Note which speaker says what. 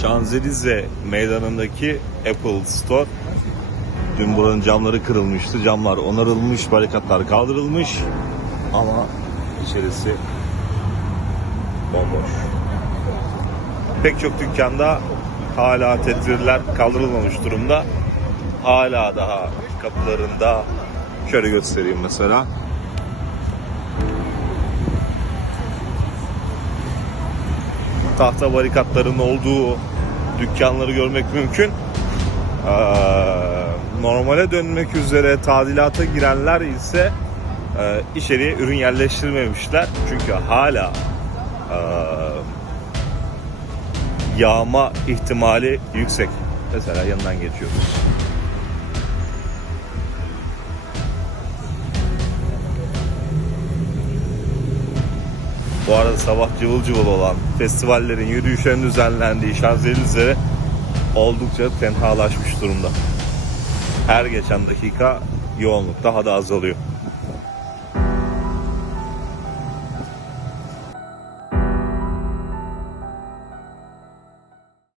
Speaker 1: Şanzelize meydanındaki Apple Store. Dün buranın camları kırılmıştı. Camlar onarılmış, barikatlar kaldırılmış. Ama içerisi bomboş. Pek çok dükkanda hala tedbirler kaldırılmamış durumda. Hala daha kapılarında şöyle göstereyim mesela. Tahta barikatların olduğu dükkanları görmek mümkün. Ee, normale dönmek üzere tadilata girenler ise e, içeriye ürün yerleştirmemişler. Çünkü hala e, yağma ihtimali yüksek. Mesela yanından geçiyoruz. Bu arada sabah cıvıl cıvıl olan festivallerin, yürüyüşlerin düzenlendiği Şanzelize oldukça tenhalaşmış durumda. Her geçen dakika yoğunluk daha da azalıyor.